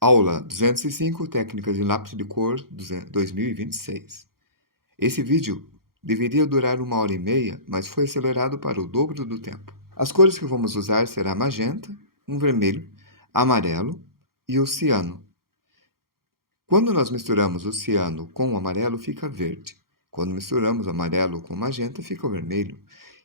Aula 205, Técnicas de lápis de cor 2026. Esse vídeo deveria durar 1h30, mas foi acelerado para o dobro do tempo. As cores que vamos usar serão magenta, um vermelho, amarelo e o ciano. Quando nós misturamos o ciano com o amarelo, fica verde. Quando misturamos o amarelo com o magenta, fica o vermelho.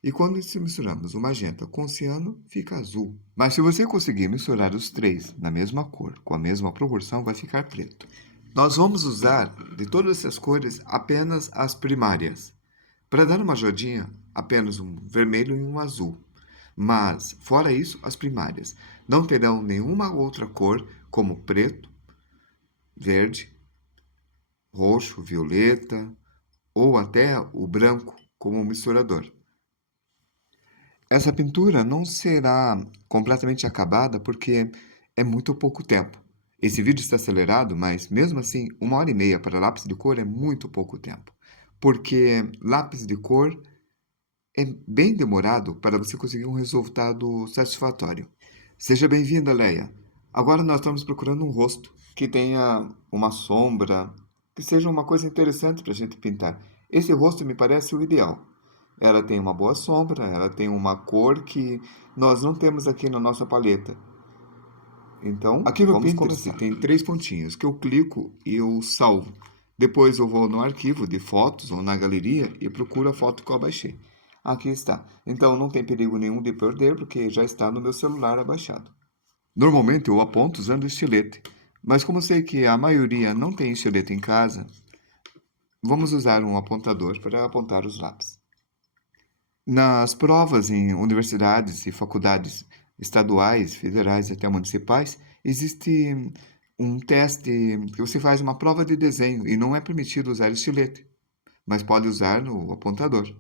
E quando misturamos o magenta com o ciano, fica azul. Mas se você conseguir misturar os três na mesma cor, com a mesma proporção, vai ficar preto. Nós vamos usar, de todas essas cores, apenas as primárias. Para dar uma ajudinha, apenas um vermelho e um azul. Mas, fora isso, as primárias não terão nenhuma outra cor, como preto, verde, roxo, violeta ou até o branco como misturador. Essa pintura não será completamente acabada porque é muito pouco tempo. Esse vídeo está acelerado, mas mesmo assim, 1h30 para lápis de cor é muito pouco tempo. Porque lápis de cor é bem demorado para você conseguir um resultado satisfatório. Seja bem-vinda, Leia. Agora nós estamos procurando um rosto que tenha uma sombra, que seja uma coisa interessante para a gente pintar. Esse rosto me parece o ideal. Ela tem uma boa sombra, ela tem uma cor que nós não temos aqui na nossa paleta. Então, aqui no Pinterest tem 3 pontinhos que eu clico e eu salvo. Depois eu vou no arquivo de fotos ou na galeria e procuro a foto que eu abaixei. Aqui está. Então não tem perigo nenhum de perder porque já está no meu celular abaixado. Normalmente eu aponto usando estilete, mas como sei que a maioria não tem estilete em casa, vamos usar um apontador para apontar os lápis. Nas provas em universidades e faculdades estaduais, federais e até municipais, existe um teste que você faz uma prova de desenho e não é permitido usar estilete, mas pode usar o apontador.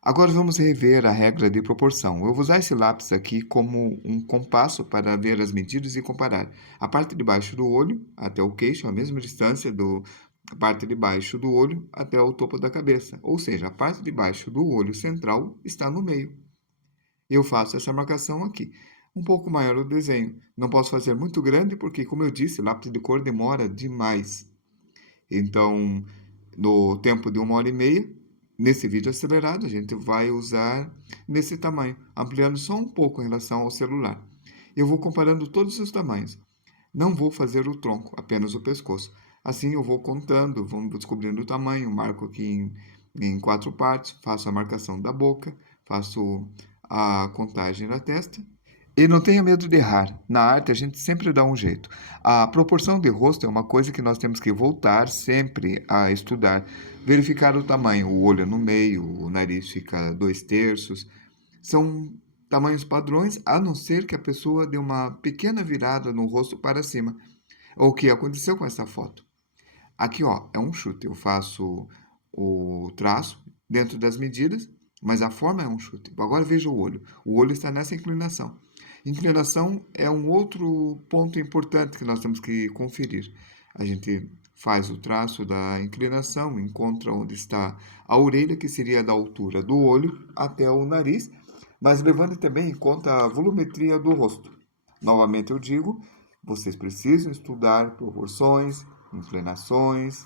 Agora vamos rever a regra de proporção. Eu vou usar esse lápis aqui como um compasso para ver as medidas e comparar. A parte de baixo do olho até o queixo, a mesma distância da parte de baixo do olho até o topo da cabeça. Ou seja, a parte de baixo do olho central está no meio. Eu faço essa marcação aqui. Um pouco maior o desenho. Não posso fazer muito grande porque, como eu disse, lápis de cor demora demais. Então, no tempo de 1h30, nesse vídeo acelerado, a gente vai usar nesse tamanho, ampliando só um pouco em relação ao celular. Eu vou comparando todos os tamanhos. Não vou fazer o tronco, apenas o pescoço. Assim eu vou contando, vamos descobrindo o tamanho, marco aqui em 4 partes, faço a marcação da boca, faço a contagem da testa. E não tenha medo de errar. Na arte a gente sempre dá um jeito. A proporção de rosto é uma coisa que nós temos que voltar sempre a estudar. Verificar o tamanho, o olho no meio, o nariz fica 2/3. São tamanhos padrões, a não ser que a pessoa dê uma pequena virada no rosto para cima. O que aconteceu com essa foto? Aqui, ó, é um chute. Eu faço o traço dentro das medidas, mas a forma é um chute. Agora veja o olho. O olho está nessa inclinação. Inclinação é um outro ponto importante que nós temos que conferir. A gente faz o traço da inclinação, encontra onde está a orelha, que seria da altura do olho até o nariz, mas levando também em conta a volumetria do rosto. Novamente eu digo, vocês precisam estudar proporções, inclinações,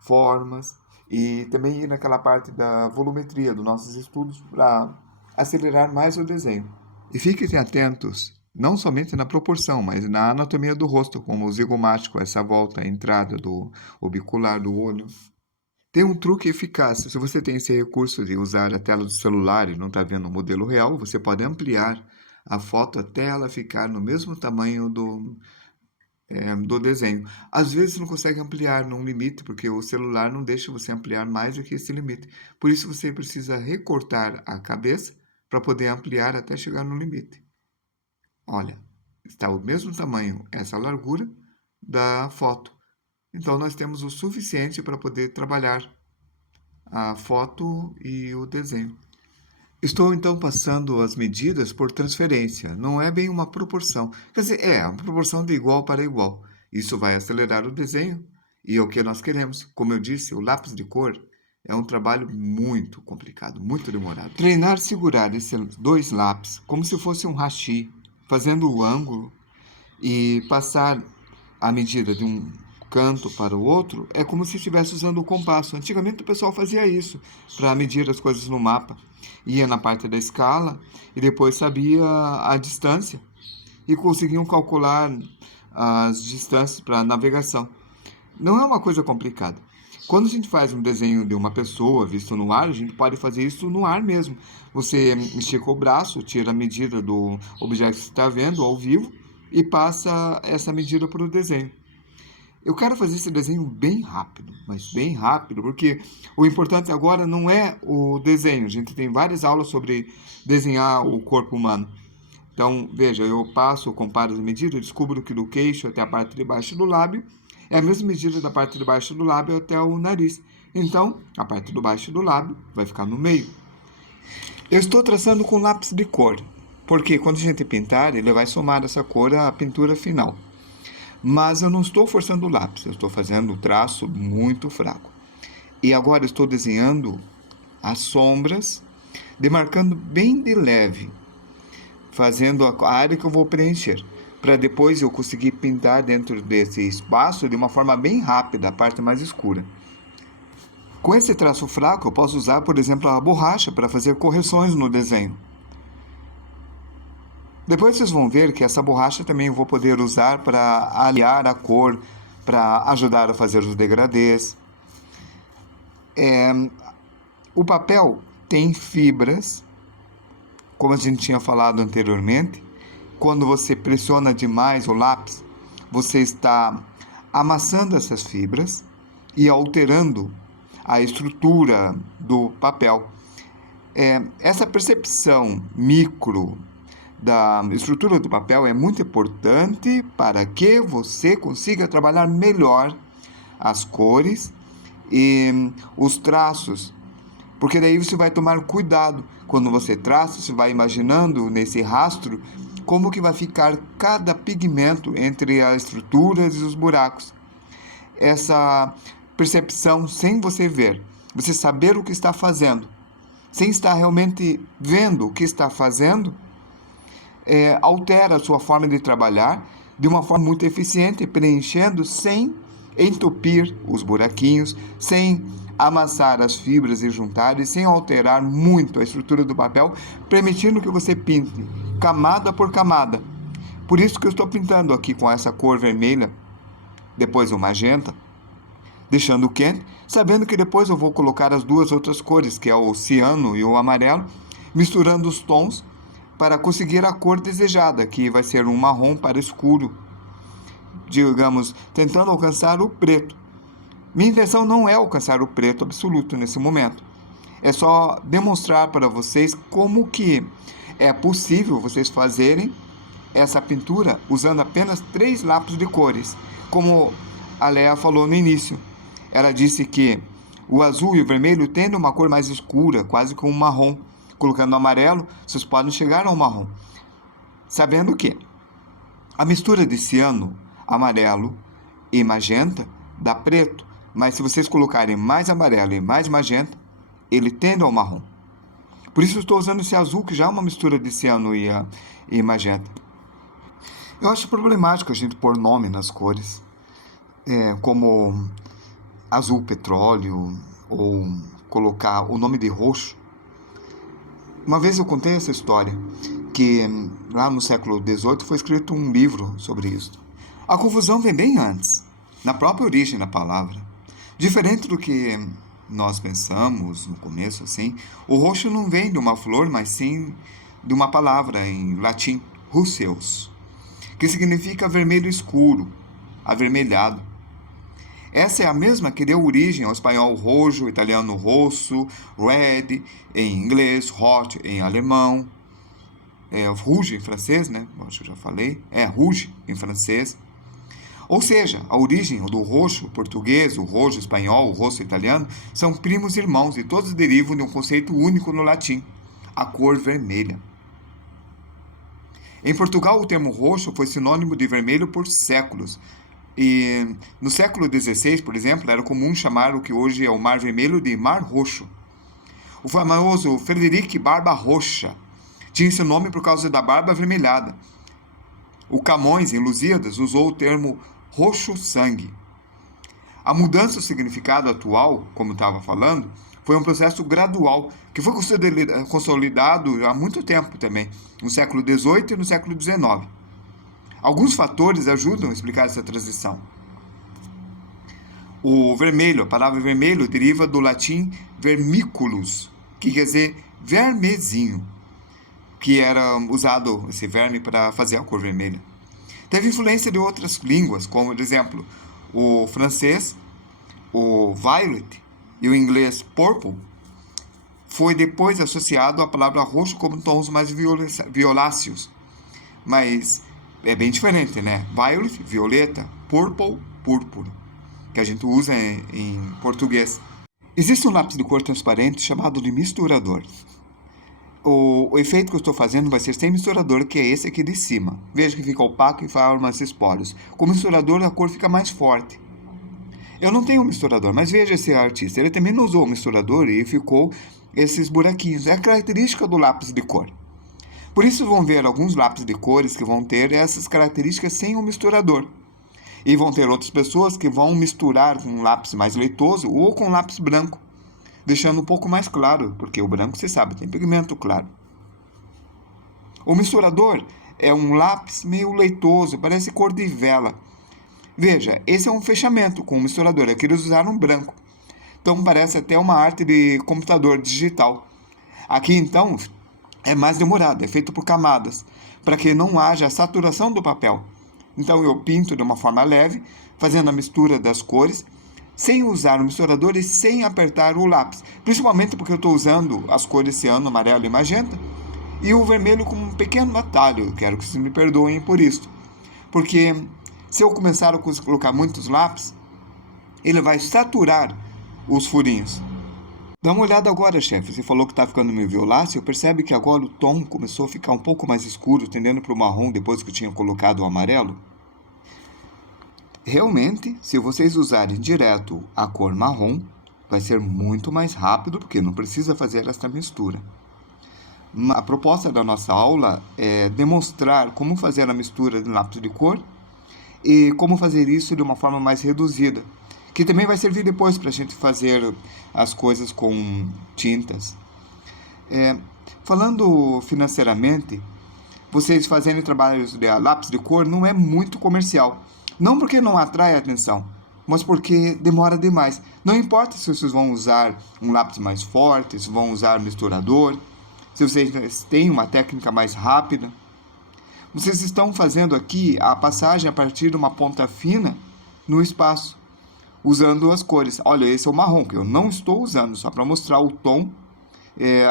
formas e também ir naquela parte da volumetria dos nossos estudos para acelerar mais o desenho. E fiquem atentos, não somente na proporção, mas na anatomia do rosto, como o zigomático, essa volta, a entrada do orbicular do olho. Tem um truque eficaz. Se você tem esse recurso de usar a tela do celular e não está vendo o modelo real, você pode ampliar a foto até ela ficar no mesmo tamanho do desenho. Às vezes não consegue ampliar num limite, porque o celular não deixa você ampliar mais do que esse limite. Por isso você precisa recortar a cabeça para poder ampliar até chegar no limite. Olha, está o mesmo tamanho essa largura da foto. Então nós temos o suficiente para poder trabalhar a foto e o desenho. Estou então passando as medidas por transferência, não é bem uma proporção. Quer dizer, é uma proporção de igual para igual. Isso vai acelerar o desenho e é o que nós queremos. Como eu disse, o lápis de cor é um trabalho muito complicado, muito demorado. Treinar segurar esses 2 lápis como se fosse um hashi, fazendo o ângulo e passar a medida de um canto para o outro, é como se estivesse usando o compasso. Antigamente o pessoal fazia isso para medir as coisas no mapa. Ia na parte da escala e depois sabia a distância e conseguiam calcular as distâncias para a navegação. Não é uma coisa complicada. Quando a gente faz um desenho de uma pessoa visto no ar, a gente pode fazer isso no ar mesmo. Você estica o braço, tira a medida do objeto que você está vendo ao vivo e passa essa medida para o desenho. Eu quero fazer esse desenho bem rápido, mas bem rápido, porque o importante agora não é o desenho. A gente tem várias aulas sobre desenhar o corpo humano. Então, veja, eu comparo as medidas, descubro que do queixo até a parte de baixo do lábio é a mesma medida da parte de baixo do lábio até o nariz. Então, a parte do baixo do lábio vai ficar no meio. Eu estou traçando com lápis de cor, porque quando a gente pintar, ele vai somar essa cor à pintura final. Mas eu não estou forçando o lápis, eu estou fazendo o traço muito fraco. E agora estou desenhando as sombras, demarcando bem de leve, fazendo a área que eu vou preencher, para depois eu conseguir pintar dentro desse espaço de uma forma bem rápida, a parte mais escura. Com esse traço fraco, eu posso usar, por exemplo, a borracha para fazer correções no desenho. Depois vocês vão ver que essa borracha também eu vou poder usar para aliar a cor, para ajudar a fazer os degradês. O papel tem fibras, como a gente tinha falado anteriormente. Quando você pressiona demais o lápis, você está amassando essas fibras e alterando a estrutura do papel. Essa percepção micro da estrutura do papel é muito importante para que você consiga trabalhar melhor as cores e os traços, porque daí você vai tomar cuidado. Quando você traça, você vai imaginando nesse rastro como que vai ficar cada pigmento entre as estruturas e os buracos. Essa percepção sem você ver, você saber o que está fazendo, sem estar realmente vendo o que está fazendo, altera a sua forma de trabalhar de uma forma muito eficiente, preenchendo sem entupir os buraquinhos, sem amassar as fibras e juntar, e sem alterar muito a estrutura do papel, permitindo que você pinte camada por camada. Por isso que eu estou pintando aqui com essa cor vermelha, depois o magenta, deixando quente, sabendo que depois eu vou colocar as duas outras cores, que é o ciano e o amarelo, misturando os tons para conseguir a cor desejada, que vai ser um marrom para escuro, digamos, tentando alcançar o preto. Minha intenção não é alcançar o preto absoluto nesse momento. É só demonstrar para vocês como que é possível vocês fazerem essa pintura usando apenas 3 lápis de cores. Como a Lea falou no início, ela disse que o azul e o vermelho tendem uma cor mais escura, quase como um marrom. Colocando amarelo, vocês podem chegar ao marrom. Sabendo que a mistura de ciano, amarelo e magenta dá preto, mas se vocês colocarem mais amarelo e mais magenta, ele tende ao marrom. Por isso eu estou usando esse azul, que já é uma mistura de ciano e magenta. Eu acho problemático a gente pôr nome nas cores, como azul petróleo, ou colocar o nome de roxo. Uma vez eu contei essa história, que lá no século XVIII foi escrito um livro sobre isso. A confusão vem bem antes, na própria origem da palavra. Diferente do que nós pensamos no começo, assim, o roxo não vem de uma flor, mas sim de uma palavra em latim, russeus, que significa vermelho escuro, avermelhado. Essa é a mesma que deu origem ao espanhol rojo, italiano rosso, red, em inglês, hot em alemão, rouge em francês, né? Acho que eu já falei. Rouge em francês. Ou seja, a origem do roxo português, o roxo espanhol, o roxo italiano, são primos irmãos e todos derivam de um conceito único no latim, a cor vermelha. Em Portugal, o termo roxo foi sinônimo de vermelho por séculos. E no século XVI, por exemplo, era comum chamar o que hoje é o Mar Vermelho de Mar Roxo. O famoso Frederic Barba Roxa tinha esse nome por causa da barba avermelhada. O Camões, em Lusíadas, usou o termo roxo sangue. A mudança do significado atual, como eu estava falando, foi um processo gradual, que foi consolidado há muito tempo também, no século XVIII e no século XIX. Alguns fatores ajudam a explicar essa transição. O vermelho, a palavra vermelho, deriva do latim vermiculus, que quer dizer vermezinho, que era usado esse verme para fazer a cor vermelha. Teve influência de outras línguas, como, por exemplo, o francês, o violet, e o inglês purple. Foi depois associado à palavra roxo como tons mais violáceos. Mas é bem diferente, né? Violet, violeta, purple, púrpura, que a gente usa em português. Existe um lápis de cor transparente chamado de misturador. O efeito que eu estou fazendo vai ser sem misturador, que é esse aqui de cima. Veja que fica opaco e forma esses poros. Com misturador a cor fica mais forte. Eu não tenho um misturador, mas veja esse artista. Ele também não usou o misturador e ficou esses buraquinhos. É a característica do lápis de cor. Por isso vão ver alguns lápis de cores que vão ter essas características sem o misturador. E vão ter outras pessoas que vão misturar com um lápis mais leitoso ou com um lápis branco, deixando um pouco mais claro, porque o branco, você sabe, tem pigmento claro. O misturador é um lápis meio leitoso, parece cor de vela. Veja, esse é um fechamento com o misturador. Aqui eles usaram branco. Então parece até uma arte de computador digital. Aqui então é mais demorado, é feito por camadas, para que não haja saturação do papel. Então eu pinto de uma forma leve, fazendo a mistura das cores, sem usar o misturador e sem apertar o lápis. Principalmente porque eu estou usando as cores ciano, amarelo e magenta, e o vermelho como um pequeno atalho. Eu quero que vocês me perdoem por isso. Porque se eu começar a colocar muitos lápis, ele vai saturar os furinhos. Dá uma olhada agora, chefe. Você falou que está ficando meio violáceo. Percebe que agora o tom começou a ficar um pouco mais escuro, tendendo para o marrom depois que eu tinha colocado o amarelo? Realmente, se vocês usarem direto a cor marrom, vai ser muito mais rápido, porque não precisa fazer essa mistura. A proposta da nossa aula é demonstrar como fazer a mistura de lápis de cor e como fazer isso de uma forma mais reduzida, que também vai servir depois para a gente fazer as coisas com tintas. Falando financeiramente, vocês fazendo trabalhos de lápis de cor não é muito comercial. Não porque não atrai a atenção, mas porque demora demais. Não importa se vocês vão usar um lápis mais forte, se vão usar misturador, se vocês têm uma técnica mais rápida. Vocês estão fazendo aqui a passagem a partir de uma ponta fina no espaço, usando as cores. Olha, esse é o marrom, que eu não estou usando, só para mostrar o tom,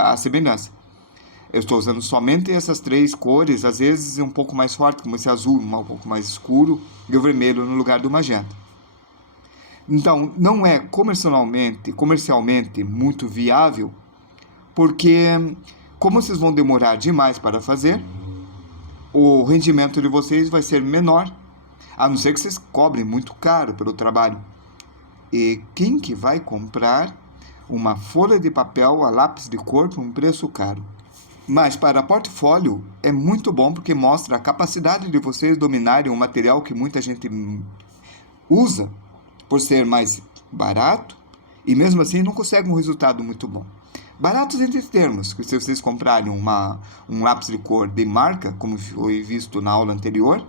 a semelhança. Eu estou usando somente essas três cores, às vezes um pouco mais forte, como esse azul, um pouco mais escuro, e o vermelho no lugar do magenta. Então, não é comercialmente muito viável, porque como vocês vão demorar demais para fazer, o rendimento de vocês vai ser menor, a não ser que vocês cobrem muito caro pelo trabalho. E quem que vai comprar uma folha de papel a lápis de cor por um preço caro? Mas para portfólio é muito bom, porque mostra a capacidade de vocês dominarem um material que muita gente usa por ser mais barato e mesmo assim não consegue um resultado muito bom. Baratos entre termos, que se vocês comprarem um lápis de cor de marca, como foi visto na aula anterior,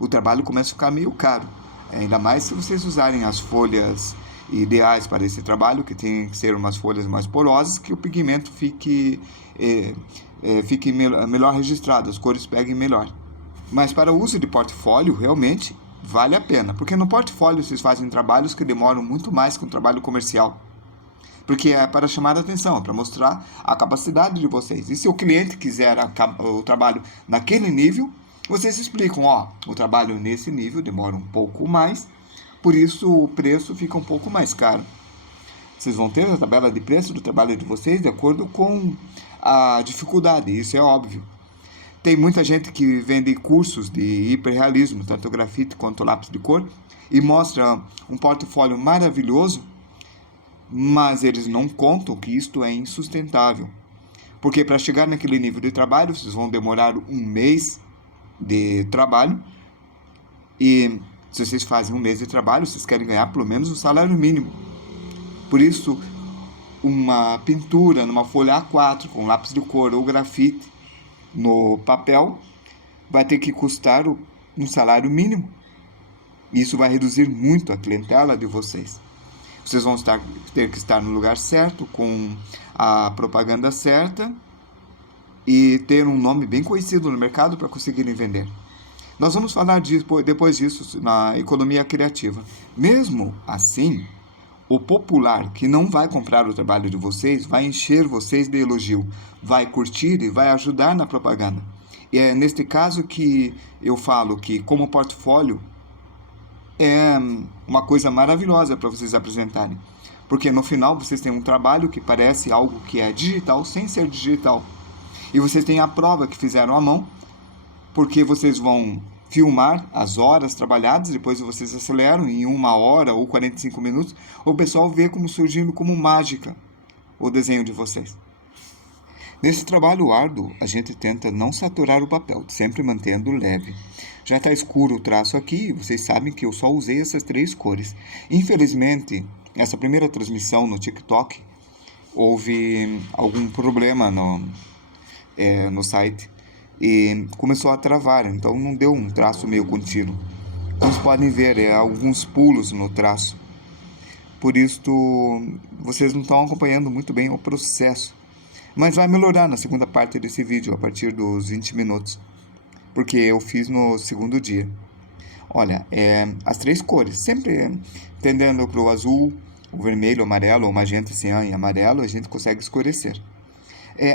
o trabalho começa a ficar meio caro. Ainda mais se vocês usarem as folhas ideais para esse trabalho, que tem que ser umas folhas mais porosas, que o pigmento fique melhor registrado, as cores peguem melhor. Mas para o uso de portfólio, realmente vale a pena, porque no portfólio vocês fazem trabalhos que demoram muito mais que um trabalho comercial. Porque é para chamar a atenção, é para mostrar a capacidade de vocês. E se o cliente quiser o trabalho naquele nível, vocês explicam, o trabalho nesse nível demora um pouco mais, por isso o preço fica um pouco mais caro. Vocês vão ter a tabela de preço do trabalho de vocês de acordo com a dificuldade, isso é óbvio. Tem muita gente que vende cursos de hiperrealismo, tanto grafite quanto lápis de cor, e mostra um portfólio maravilhoso, mas eles não contam que isto é insustentável. Porque para chegar naquele nível de trabalho, vocês vão demorar um mês de trabalho, e Se vocês fazem um mês de trabalho, vocês querem ganhar pelo menos o salário mínimo. Por isso, uma pintura numa folha A4 com lápis de cor ou grafite no papel vai ter que custar um salário mínimo. Isso vai reduzir muito a clientela de vocês. Vocês vão ter que estar no lugar certo, com a propaganda certa e ter um nome bem conhecido no mercado para conseguirem vender. Nós vamos falar depois disso na economia criativa. Mesmo assim, o popular que não vai comprar o trabalho de vocês vai encher vocês de elogio, vai curtir e vai ajudar na propaganda. E é neste caso que eu falo que, como portfólio, é uma coisa maravilhosa para vocês apresentarem. Porque no final vocês têm um trabalho que parece algo que é digital sem ser digital. E vocês têm a prova que fizeram à mão, porque vocês vão filmar as horas trabalhadas, depois vocês aceleram em 1 hora ou 45 minutos, o pessoal vê como surgindo como mágica o desenho de vocês. Nesse trabalho árduo, a gente tenta não saturar o papel, sempre mantendo leve. Já está escuro o traço aqui e vocês sabem que eu só usei essas 3 cores. Infelizmente, essa primeira transmissão no TikTok, houve algum problema no site e começou a travar, então não deu um traço meio contínuo. Como vocês podem ver, alguns pulos no traço. Por isso, vocês não estão acompanhando muito bem o processo. Mas vai melhorar na segunda parte desse vídeo, a partir dos 20 minutos. Porque eu fiz no segundo dia. Olha, as 3 cores, sempre tendendo para o azul, o vermelho, o amarelo, o magenta, cian e amarelo, a gente consegue escurecer.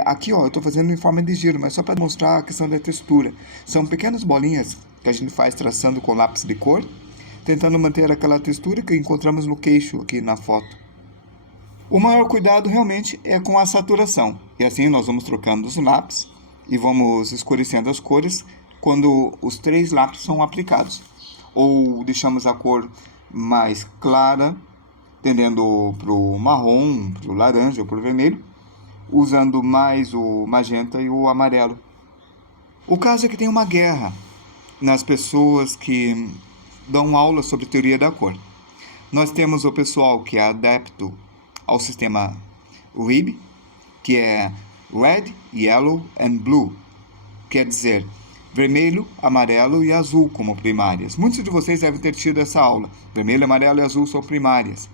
Aqui, ó, eu estou fazendo em forma de giro, mas só para mostrar a questão da textura. São pequenas bolinhas que a gente faz traçando com lápis de cor, tentando manter aquela textura que encontramos no queixo aqui na foto. O maior cuidado realmente é com a saturação. E assim nós vamos trocando os lápis e vamos escurecendo as cores quando os 3 lápis são aplicados. Ou deixamos a cor mais clara, tendendo para o marrom, para o laranja ou para o vermelho, usando mais o magenta e o amarelo. O caso é que tem uma guerra nas pessoas que dão aula sobre teoria da cor. Nós temos o pessoal que é adepto ao sistema RIB, que é Red, Yellow and Blue, quer dizer, vermelho, amarelo e azul como primárias. Muitos de vocês devem ter tido essa aula. Vermelho, amarelo e azul são primárias.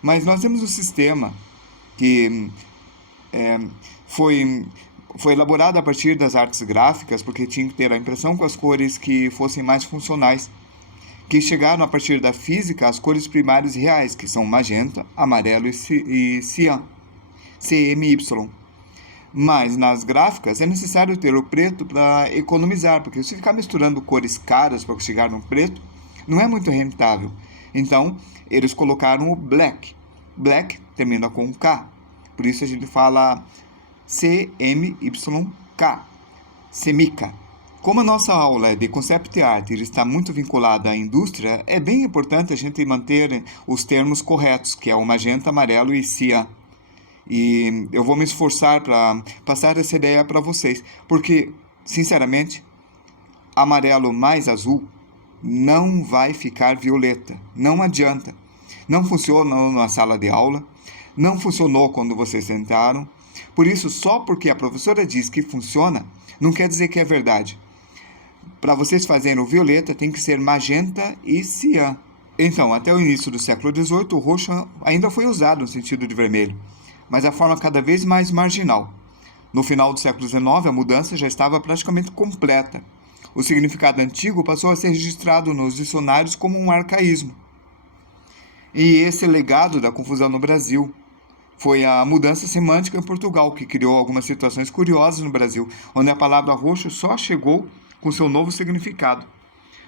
Mas nós temos um sistema que foi elaborado a partir das artes gráficas, porque tinha que ter a impressão com as cores que fossem mais funcionais, que chegaram a partir da física às cores primárias reais, que são magenta, amarelo e cian, CMY. Mas nas gráficas é necessário ter o preto para economizar, porque se ficar misturando cores caras para chegar no preto, não é muito rentável. Então, eles colocaram o black. Black termina com K, por isso a gente fala CMYK, semica. Como a nossa aula é de Concept Art e ele está muito vinculada à indústria, é bem importante a gente manter os termos corretos, que é o magenta, amarelo e cian. E eu vou me esforçar para passar essa ideia para vocês, porque, sinceramente, amarelo mais azul não vai ficar violeta, não adianta. Não funcionou na sala de aula, não funcionou quando vocês sentaram. Por isso, só porque a professora diz que funciona, não quer dizer que é verdade. Para vocês fazerem o violeta, tem que ser magenta e cian. Então, até o início do século XVIII, o roxo ainda foi usado no sentido de vermelho, mas a forma cada vez mais marginal. No final do século XIX, a mudança já estava praticamente completa. O significado antigo passou a ser registrado nos dicionários como um arcaísmo. E esse legado da confusão no Brasil foi a mudança semântica em Portugal, que criou algumas situações curiosas no Brasil, onde a palavra roxo só chegou com seu novo significado.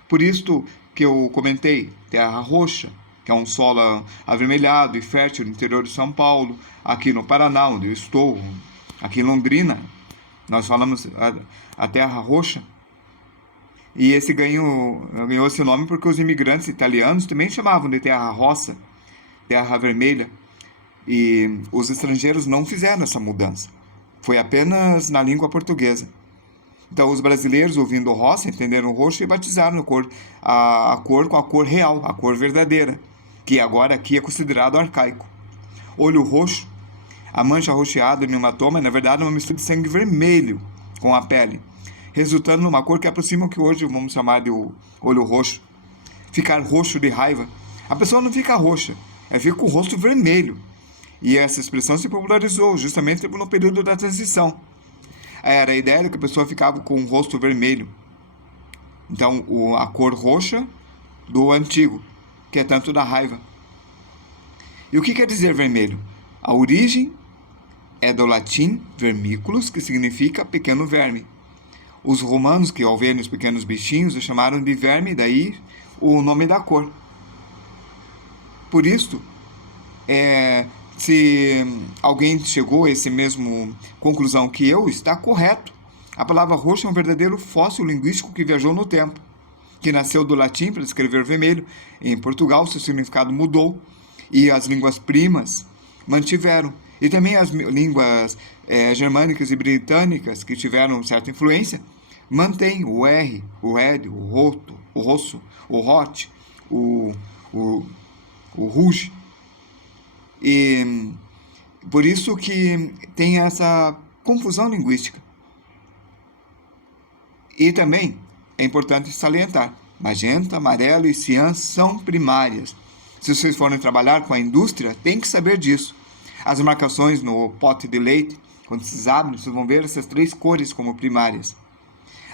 Por isso que eu comentei terra roxa, que é um solo avermelhado e fértil no interior de São Paulo, aqui no Paraná, onde eu estou, aqui em Londrina, nós falamos a terra roxa. E esse ganhou esse nome porque os imigrantes italianos também chamavam de terra roça, terra vermelha, e os estrangeiros não fizeram essa mudança. Foi apenas na língua portuguesa. Então, os brasileiros, ouvindo roça, entenderam o roxo e batizaram a cor com a cor real, a cor verdadeira, que agora aqui é considerado arcaico. Olho roxo, a mancha roxeada no hematoma é, na verdade, uma mistura de sangue vermelho com a pele, resultando numa cor que aproxima o que hoje vamos chamar de olho roxo. Ficar roxo de raiva. A pessoa não fica roxa, ela fica com o rosto vermelho. E essa expressão se popularizou justamente no período da transição. Era a ideia de que a pessoa ficava com o rosto vermelho. Então, a cor roxa do antigo, que é tanto da raiva. E o que quer dizer vermelho? A origem é do latim vermiculus, que significa pequeno verme. Os romanos, que ao verem os pequenos bichinhos, o chamaram de verme, daí o nome da cor. Por isso, se alguém chegou a essa mesma conclusão que eu, está correto. A palavra roxo é um verdadeiro fóssil linguístico que viajou no tempo, que nasceu do latim para descrever vermelho. Em Portugal, seu significado mudou e as línguas primas mantiveram. E também as línguas germânicas e britânicas, que tiveram certa influência, mantêm o R, o red, o roto, o rosso, o hot, o rouge. E por isso que tem essa confusão linguística. E também é importante salientar, magenta, amarelo e cian são primárias. Se vocês forem trabalhar com a indústria, tem que saber disso. As marcações no pote de leite, quando vocês abrem, vocês vão ver essas 3 cores como primárias.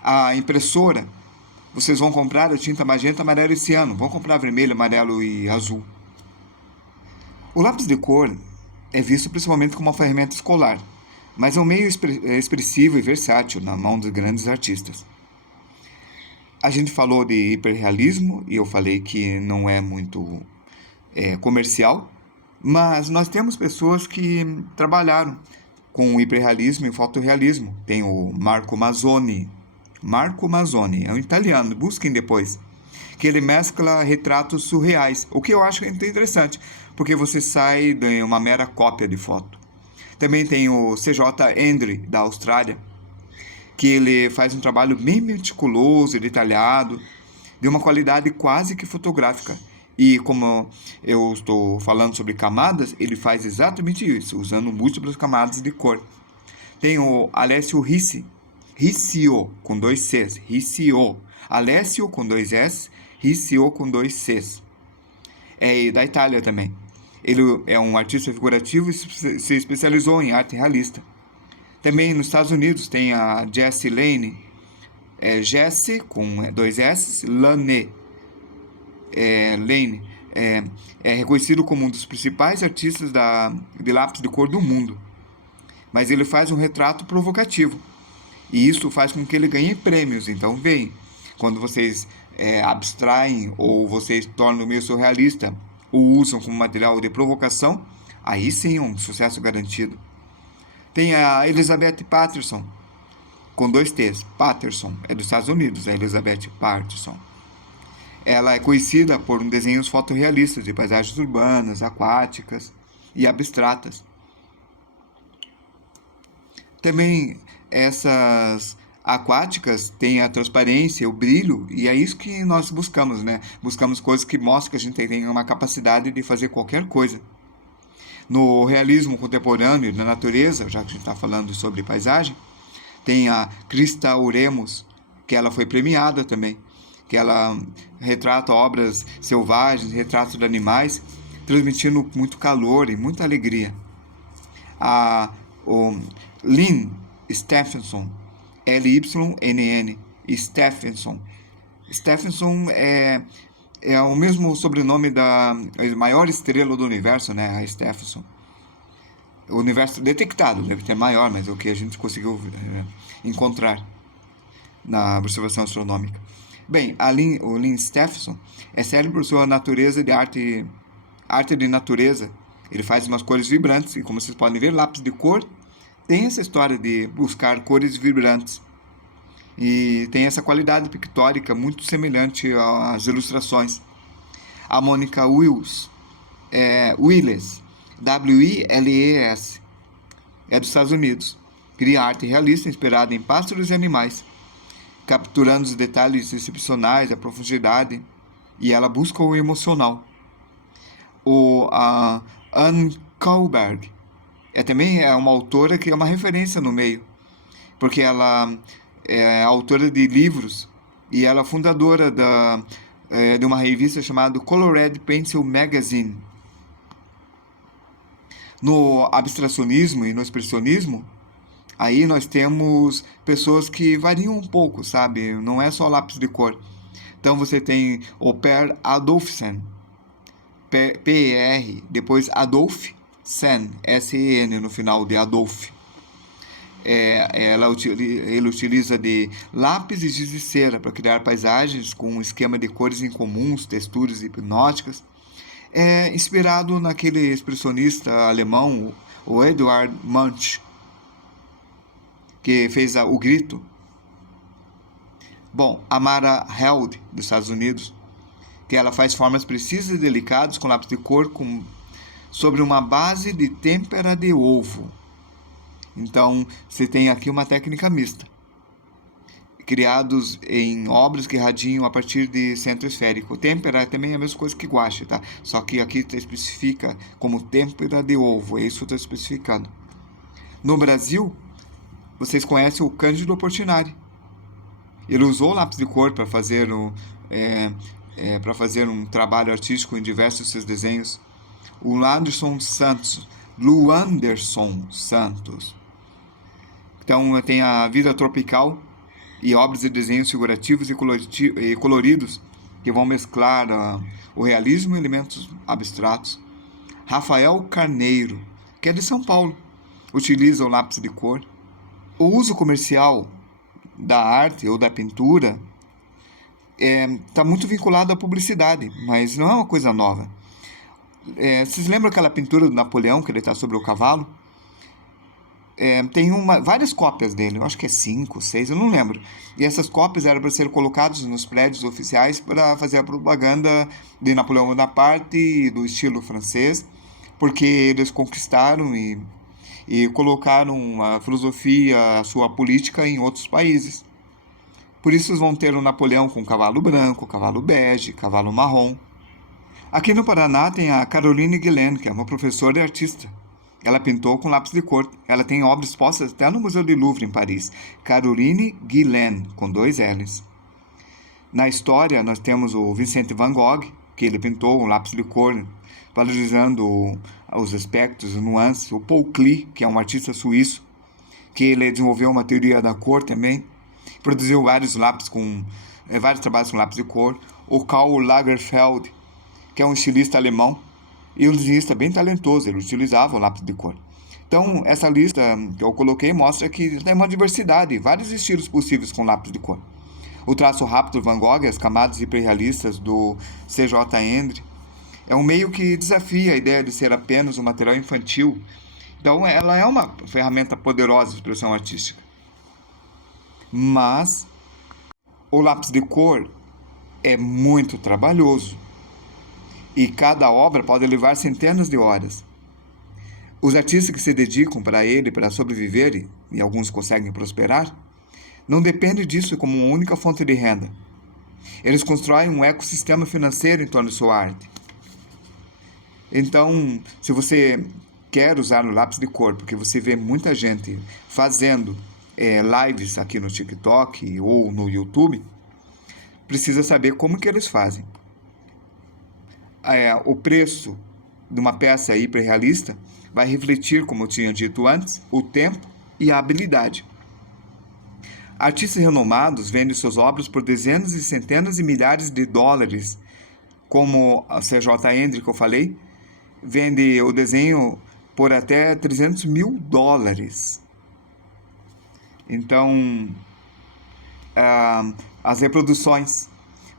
A impressora, vocês vão comprar a tinta magenta, amarelo e ciano, vão comprar vermelho, amarelo e azul. O lápis de cor é visto principalmente como uma ferramenta escolar, mas é um meio expressivo e versátil na mão dos grandes artistas. A gente falou de hiperrealismo e eu falei que não é muito comercial, mas nós temos pessoas que trabalharam com hiperrealismo e fotorrealismo. Tem o Marco Mazzoni. Marco Mazzoni é um italiano, busquem depois, que ele mescla retratos surreais, o que eu acho interessante, porque você sai de uma mera cópia de foto. Também tem o C.J. Hendry, da Austrália, que ele faz um trabalho bem meticuloso e detalhado, de uma qualidade quase que fotográfica. E como eu estou falando sobre camadas, ele faz exatamente isso, usando múltiplas camadas de cor. Tem o Alessio Riccio, com 2 Cs, Riccio. Alessio com 2 S, Riccio com 2 Cs. É da Itália também. Ele é um artista figurativo e se especializou em arte realista. Também nos Estados Unidos tem a Jessie Lane, Jessie com 2 S, Lane. Lane é reconhecido como um dos principais artistas de lápis de cor do mundo. Mas ele faz um retrato provocativo. E isso faz com que ele ganhe prêmios. Então, veem, quando vocês abstraem ou vocês tornam meio surrealista ou usam como material de provocação, aí sim é um sucesso garantido. Tem a Elizabeth Patterson, com 2 T's. Patterson, é dos Estados Unidos, a Elizabeth Patterson. Ela é conhecida por desenhos fotorrealistas de paisagens urbanas, aquáticas e abstratas. Também essas aquáticas têm a transparência, o brilho, e é isso que nós buscamos, né? Buscamos coisas que mostram que a gente tem uma capacidade de fazer qualquer coisa. No realismo contemporâneo da natureza, já que a gente está falando sobre paisagem, tem a Krista Oremus, que ela foi premiada também, que ela retrata obras selvagens, retratos de animais, transmitindo muito calor e muita alegria. O Lynn Stephenson, L-Y-N-N, Stephenson. Stephenson é o mesmo sobrenome da maior estrela do universo, né? A Stephenson. O universo detectado, deve ter maior, mas é o que a gente conseguiu encontrar na observação astronômica. Bem, o Lynn Stephenson é célebre por sua natureza de arte de natureza. Ele faz umas cores vibrantes, e como vocês podem ver, lápis de cor tem essa história de buscar cores vibrantes. E tem essa qualidade pictórica muito semelhante às ilustrações. A Monica Willes, W-I-L-E-S, é dos Estados Unidos. Cria arte realista inspirada em pássaros e animais. capturando os detalhes excepcionais, a profundidade, e ela busca o emocional. A Anne Kaulberg também é uma autora que é uma referência no meio, porque ela é autora de livros e ela é fundadora de uma revista chamada Colored Pencil Magazine. No abstracionismo e no expressionismo, aí nós temos pessoas que variam um pouco, sabe? Não é só lápis de cor. Então você tem o Per Adolfsen, P-E-R, depois Adolf Sen, S-E-N no final de Adolf. Ele utiliza de lápis e giz de cera para criar paisagens com um esquema de cores incomuns, texturas hipnóticas. Inspirado naquele expressionista alemão, o Eduard Munch, que fez O Grito. Bom, a Mara Held, dos Estados Unidos, que ela faz formas precisas e delicadas com lápis de cor sobre uma base de têmpera de ovo. Então, você tem aqui uma técnica mista, criados em obras que irradiam a partir de centro esférico. Têmpera também é a mesma coisa que guache, tá? Só que aqui especifica como têmpera de ovo, é isso que eu estou especificando. No Brasil, vocês conhecem o Cândido Portinari. Ele usou lápis de cor para fazer um trabalho artístico em diversos de seus desenhos. O Luanderson Santos. Então, tem a Vida Tropical e obras de desenhos figurativos e coloridos que vão mesclar o realismo e elementos abstratos. Rafael Carneiro, que é de São Paulo, utiliza o lápis de cor. O uso comercial da arte ou da pintura está muito vinculado à publicidade, mas não é uma coisa nova. Vocês lembram aquela pintura do Napoleão, que ele está sobre o cavalo? Tem várias cópias dele, eu acho que é 5, 6, eu não lembro. E essas cópias eram para ser colocadas nos prédios oficiais para fazer a propaganda de Napoleão Bonaparte e do estilo francês, porque eles conquistaram e colocaram a filosofia, a sua política em outros países. Por isso vão ter o Napoleão com cavalo branco, cavalo bege, cavalo marrom. Aqui no Paraná tem a Caroline Guillain, que é uma professora e artista. Ela pintou com lápis de cor. Ela tem obras expostas até no Museu do Louvre, em Paris. Caroline Guillain, com 2 L's. Na história, nós temos o Vincent van Gogh, que ele pintou um lápis de cor, valorizando os aspectos, as nuances. O Paul Klee, que é um artista suíço, que ele desenvolveu uma teoria da cor também. Produziu vários trabalhos com lápis de cor. O Karl Lagerfeld, que é um estilista alemão, e um desenhista bem talentoso, ele utilizava o lápis de cor. Então, essa lista que eu coloquei mostra que tem uma diversidade, vários estilos possíveis com lápis de cor. O traço rápido do Van Gogh, as camadas hiperrealistas do C.J. Endre, é um meio que desafia a ideia de ser apenas um material infantil. Então, ela é uma ferramenta poderosa de expressão artística. Mas o lápis de cor é muito trabalhoso. E cada obra pode levar centenas de horas. Os artistas que se dedicam para ele, para sobreviver, e alguns conseguem prosperar, não dependem disso como uma única fonte de renda. Eles constroem um ecossistema financeiro em torno de sua arte. Então, se você quer usar o lápis de cor, porque você vê muita gente fazendo lives aqui no TikTok ou no YouTube, precisa saber como que eles fazem. O preço de uma peça hiperrealista vai refletir, como eu tinha dito antes, o tempo e a habilidade. Artistas renomados vendem suas obras por dezenas e centenas de milhares de dólares, como a C.J. Endre, que eu falei, vende o desenho por até 300 mil dólares. Então, as reproduções.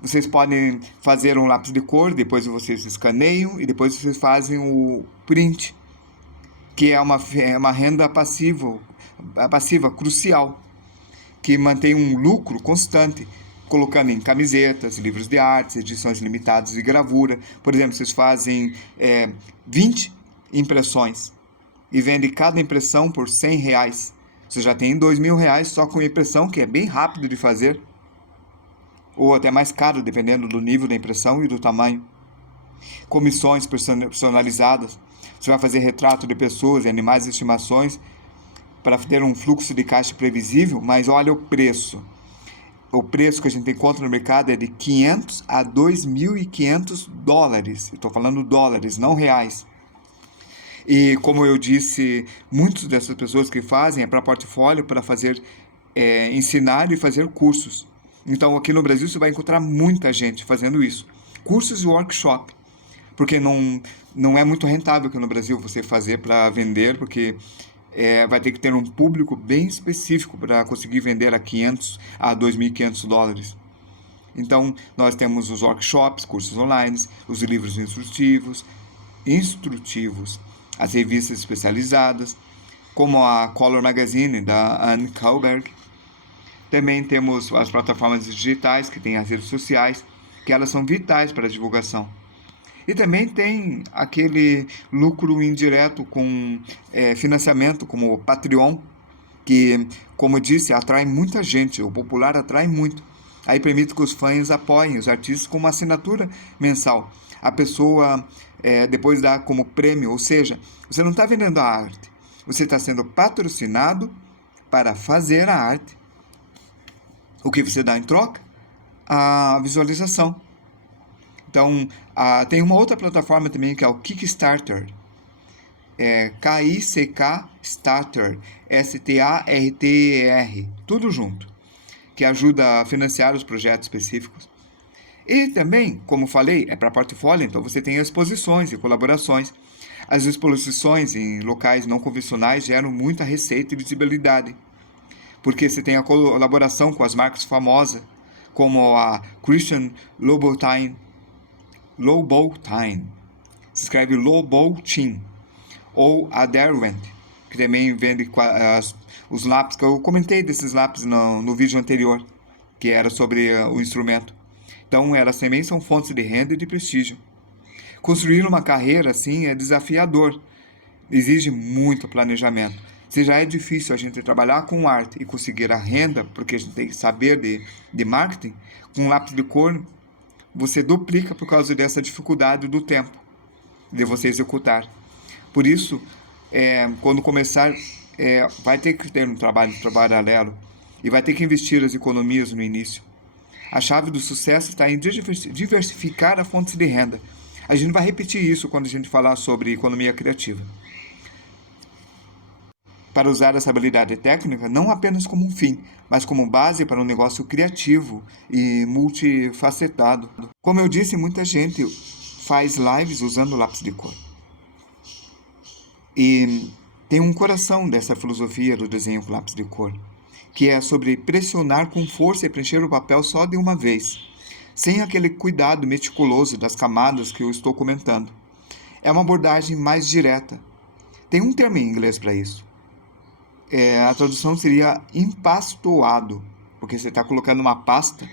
Vocês podem fazer um lápis de cor, depois vocês escaneiam e depois vocês fazem o print, que é uma renda passiva crucial, que mantém um lucro constante, colocando em camisetas, livros de artes, edições limitadas de gravura. Por exemplo, vocês fazem 20 impressões e vendem cada impressão por R$100. Você já tem R$2.000 só com impressão, que é bem rápido de fazer. ou até mais caro, dependendo do nível da impressão e do tamanho. Comissões personalizadas. Você vai fazer retrato de pessoas e animais de estimações para ter um fluxo de caixa previsível, mas olha o preço. O preço que a gente encontra no mercado é de 500 a 2.500 dólares. Estou falando dólares, não reais. E como eu disse, muitas dessas pessoas que fazem é para portfólio, para fazer, ensinar e fazer cursos. Então aqui no Brasil você vai encontrar muita gente fazendo isso. Cursos e workshop. Porque não é muito rentável aqui no Brasil você fazer para vender, porque vai ter que ter um público bem específico para conseguir vender a 500 a 2.500 dólares. Então, nós temos os workshops, cursos online, os livros instrutivos, as revistas especializadas, como a Color Magazine, da Anne Kalberg. Também temos as plataformas digitais, que têm as redes sociais, que elas são vitais para a divulgação. E também tem aquele lucro indireto com financiamento, como o Patreon, que, como eu disse, atrai muita gente, o popular atrai muito. Aí permite que os fãs apoiem os artistas com uma assinatura mensal. A pessoa depois dá como prêmio, ou seja, você não está vendendo a arte, você está sendo patrocinado para fazer a arte. O que você dá em troca? A visualização. Então, tem uma outra plataforma também que é o Kickstarter. K-I-C-K Starter, S-T-A-R-T-E-R, tudo junto, que ajuda a financiar os projetos específicos. E também, como falei, é para portfólio, então você tem exposições e colaborações. As exposições em locais não convencionais geram muita receita e visibilidade, porque você tem a colaboração com as marcas famosas, como a Christian Louboutin, se escreve Louboutin, ou a Derwent, que também vende os lápis, que eu comentei desses lápis no vídeo anterior, que era sobre o instrumento. Então, elas também são fontes de renda e de prestígio. Construir uma carreira assim é desafiador, exige muito planejamento. Se já é difícil a gente trabalhar com arte e conseguir a renda, porque a gente tem que saber de marketing, com lápis de cor, você duplica por causa dessa dificuldade do tempo de você executar. Por isso, quando começar, vai ter que ter um trabalho paralelo e vai ter que investir as economias no início. A chave do sucesso está em diversificar a fonte de renda. A gente vai repetir isso quando a gente falar sobre economia criativa. Para usar essa habilidade técnica não apenas como um fim, mas como base para um negócio criativo e multifacetado. Como eu disse, muita gente faz lives usando lápis de cor. E tem um coração dessa filosofia do desenho com lápis de cor, que é sobre pressionar com força e preencher o papel só de uma vez, sem aquele cuidado meticuloso das camadas que eu estou comentando. É uma abordagem mais direta. Tem um termo em inglês para isso. A tradução seria empastoado, porque você está colocando uma pasta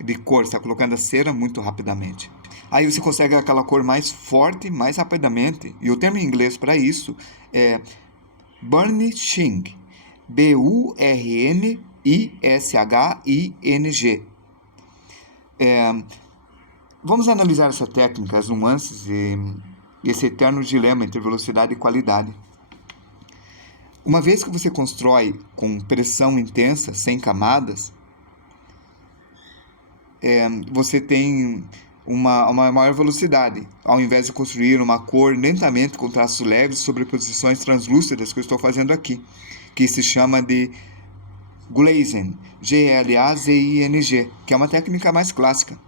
de cor, está colocando a cera muito rapidamente. Aí você consegue aquela cor mais forte, mais rapidamente. E o termo em inglês para isso é burnishing. B-U-R-N-I-S-H-I-N-G. Vamos analisar essa técnica, as nuances e esse eterno dilema entre velocidade e qualidade. Uma vez que você constrói com pressão intensa, sem camadas, você tem uma maior velocidade, ao invés de construir uma cor lentamente com traços leves sobre posições translúcidas que eu estou fazendo aqui, que se chama de glazing, G-L-A-Z-I-N-G, que é uma técnica mais clássica.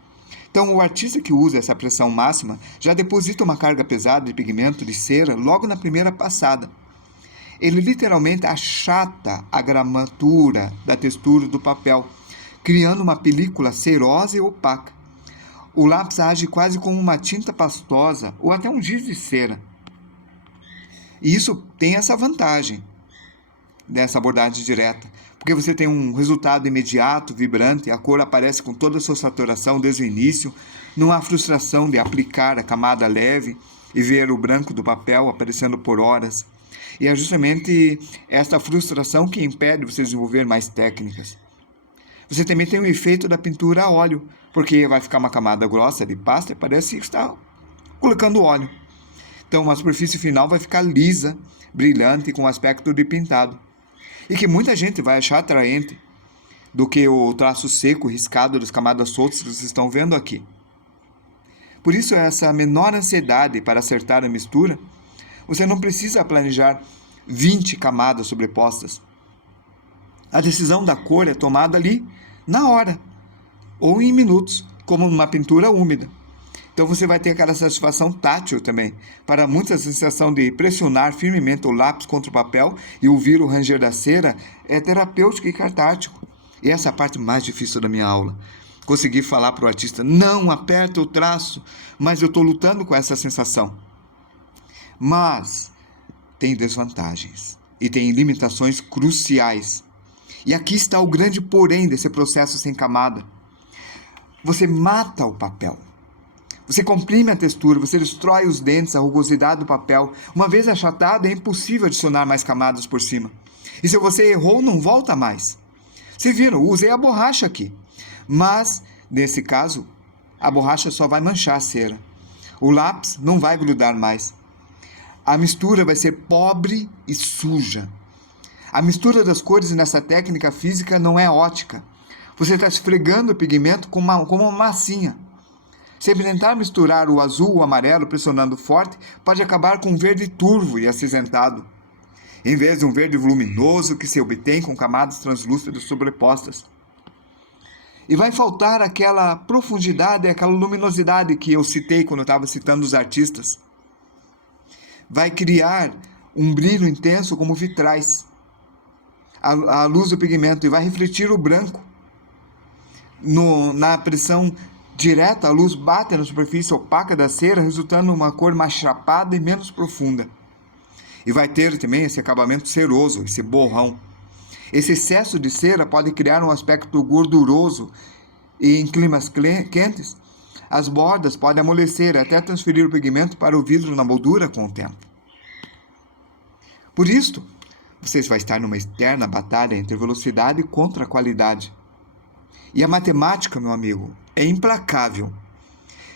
Então, o artista que usa essa pressão máxima já deposita uma carga pesada de pigmento de cera logo na primeira passada. Ele literalmente achata a gramatura da textura do papel, criando uma película cerosa e opaca. O lápis age quase como uma tinta pastosa ou até um giz de cera. E isso tem essa vantagem dessa abordagem direta, porque você tem um resultado imediato, vibrante, a cor aparece com toda a sua saturação desde o início, não há frustração de aplicar a camada leve e ver o branco do papel aparecendo por horas. E é justamente esta frustração que impede você desenvolver mais técnicas. Você também tem o efeito da pintura a óleo, porque vai ficar uma camada grossa de pasta e parece que está colocando óleo. Então a superfície final vai ficar lisa, brilhante, com aspecto de pintado. E que muita gente vai achar atraente do que o traço seco, riscado das camadas soltas que vocês estão vendo aqui. Por isso, essa menor ansiedade para acertar a mistura, você não precisa planejar 20 camadas sobrepostas. A decisão da cor é tomada ali, na hora, ou em minutos, como numa pintura úmida. Então você vai ter aquela satisfação tátil também. Para muitos, a sensação de pressionar firmemente o lápis contra o papel e ouvir o ranger da cera é terapêutico e catártico. E essa é a parte mais difícil da minha aula. Conseguir falar para o artista, não aperta o traço, mas eu estou lutando com essa sensação. Mas tem desvantagens e tem limitações cruciais. E aqui está o grande porém desse processo sem camada. Você mata o papel. Você comprime a textura, você destrói os dentes, a rugosidade do papel. Uma vez achatado, é impossível adicionar mais camadas por cima. E se você errou, não volta mais. Vocês viram, usei a borracha aqui. Mas, nesse caso, a borracha só vai manchar a cera. O lápis não vai grudar mais. A mistura vai ser pobre e suja. A mistura das cores nessa técnica física não é ótica. Você está esfregando o pigmento como uma massinha. Se tentar misturar o azul ou o amarelo pressionando forte, pode acabar com um verde turvo e acinzentado, em vez de um verde voluminoso que se obtém com camadas translúcidas sobrepostas. E vai faltar aquela profundidade, aquela luminosidade que eu citei quando eu estava citando os artistas. Vai criar um brilho intenso como vitrais, a luz do pigmento, e vai refletir o branco. Na pressão direta, a luz bate na superfície opaca da cera, resultando em uma cor mais chapada e menos profunda. E vai ter também esse acabamento ceroso, esse borrão. Esse excesso de cera pode criar um aspecto gorduroso e em climas quentes, as bordas podem amolecer até transferir o pigmento para o vidro na moldura com o tempo. Por isto, vocês vão estar numa eterna batalha entre velocidade contra a qualidade. E a matemática, meu amigo, é implacável.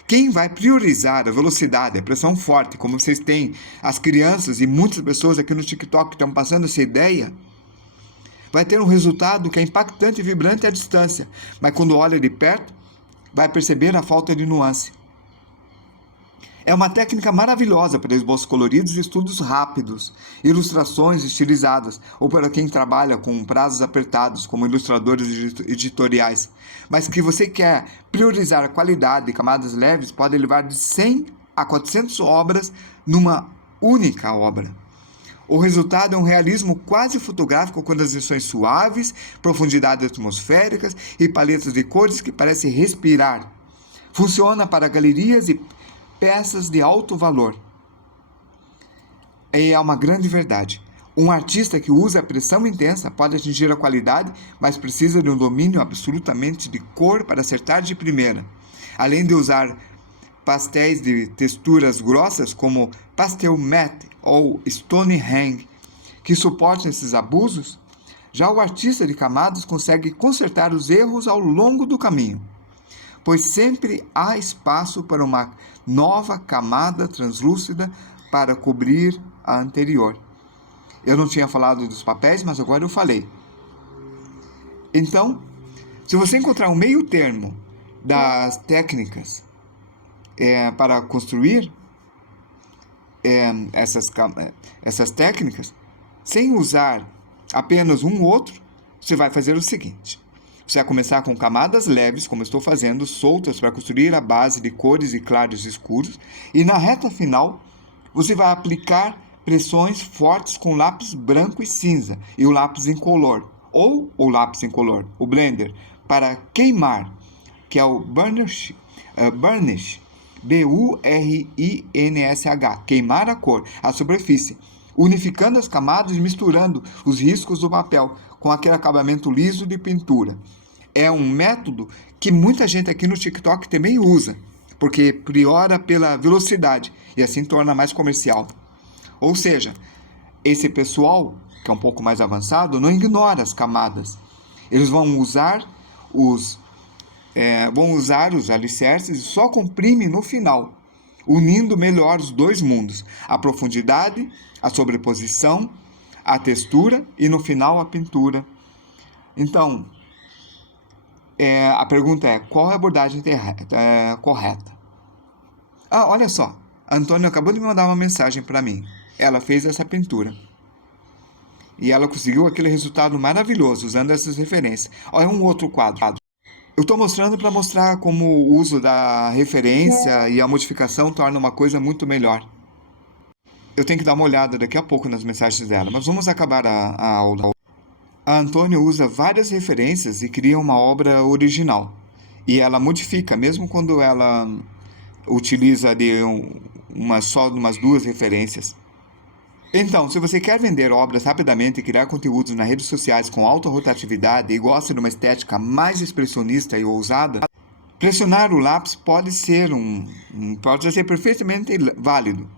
Quem vai priorizar a velocidade, a pressão forte, como vocês têm, as crianças e muitas pessoas aqui no TikTok estão passando essa ideia, vai ter um resultado que é impactante e vibrante à distância, mas quando olha de perto, vai perceber a falta de nuance. É uma técnica maravilhosa para esboços coloridos e estudos rápidos, ilustrações estilizadas, ou para quem trabalha com prazos apertados, como ilustradores editoriais. Mas que você quer priorizar a qualidade e camadas leves, pode levar de 100 a 400 obras numa única obra. O resultado é um realismo quase fotográfico com transições suaves, profundidades atmosféricas e paletas de cores que parecem respirar. Funciona para galerias e peças de alto valor. E é uma grande verdade. Um artista que usa a pressão intensa pode atingir a qualidade, mas precisa de um domínio absolutamente de cor para acertar de primeira. Além de usar pastéis de texturas grossas como pastel matte ou Stonehenge, que suportam esses abusos, já o artista de camadas consegue consertar os erros ao longo do caminho, pois sempre há espaço para uma nova camada translúcida para cobrir a anterior. Eu não tinha falado dos papéis, mas agora eu falei. Então, se você encontrar um meio termo das técnicas para construir essas técnicas, sem usar apenas um ou outro, você vai fazer o seguinte. Você vai começar com camadas leves, como eu estou fazendo, soltas para construir a base de cores e claros escuros. E na reta final, você vai aplicar pressões fortes com lápis branco e cinza e o lápis incolor, ou o lápis incolor, o blender, para queimar, que é o burnish, B-U-R-I-N-S-H, queimar a cor, a superfície, unificando as camadas e misturando os riscos do papel com aquele acabamento liso de pintura. É um método que muita gente aqui no TikTok também usa, porque priora pela velocidade e assim torna mais comercial. Ou seja, esse pessoal, que é um pouco mais avançado, não ignora as camadas. Eles vão usar vão usar os alicerces e só comprimem no final, unindo melhor os dois mundos, a profundidade, a sobreposição, a textura e no final a pintura. Então, a pergunta é, qual é a abordagem correta? Olha só, a Antônia acabou de me mandar uma mensagem para mim. Ela fez essa pintura. E ela conseguiu aquele resultado maravilhoso usando essas referências. Olha um outro quadro. Eu estou mostrando para mostrar como o uso da referência e a modificação torna uma coisa muito melhor. Eu tenho que dar uma olhada daqui a pouco nas mensagens dela, mas vamos acabar a aula. A Antônia usa várias referências e cria uma obra original. E ela modifica, mesmo quando ela utiliza umas duas referências. Então, se você quer vender obras rapidamente e criar conteúdos nas redes sociais com alta rotatividade e gosta de uma estética mais expressionista e ousada, pressionar o lápis pode ser perfeitamente válido.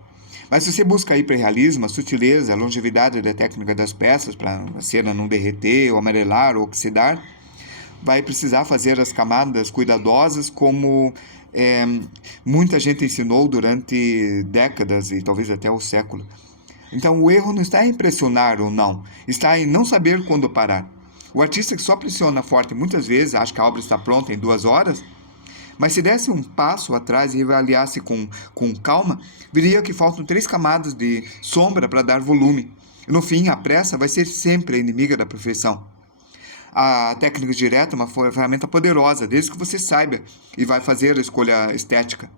Mas se você busca hiperrealismo, a sutileza, a longevidade da técnica das peças para a cera não derreter, ou amarelar, ou oxidar, vai precisar fazer as camadas cuidadosas como muita gente ensinou durante décadas e talvez até o século. Então o erro não está em impressionar ou não, está em não saber quando parar. O artista que só pressiona forte muitas vezes acha que a obra está pronta em 2 horas, mas se desse um passo atrás e avaliasse com calma, veria que faltam 3 camadas de sombra para dar volume. No fim, a pressa vai ser sempre a inimiga da perfeição. A técnica direta é uma ferramenta poderosa, desde que você saiba e vai fazer a escolha estética,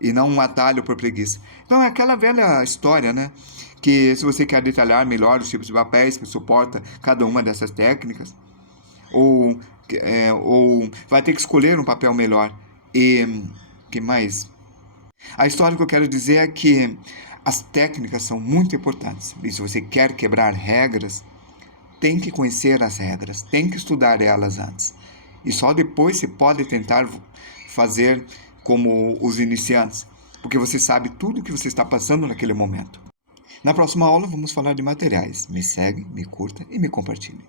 e não um atalho por preguiça. Então é aquela velha história, né? Que se você quer detalhar melhor os tipos de papéis que suporta cada uma dessas técnicas, ou vai ter que escolher um papel melhor. E que mais? A história que eu quero dizer é que as técnicas são muito importantes. E se você quer quebrar regras, tem que conhecer as regras, tem que estudar elas antes. E só depois você pode tentar fazer como os iniciantes, porque você sabe tudo o que você está passando naquele momento. Na próxima aula vamos falar de materiais. Me segue, me curta e me compartilhe.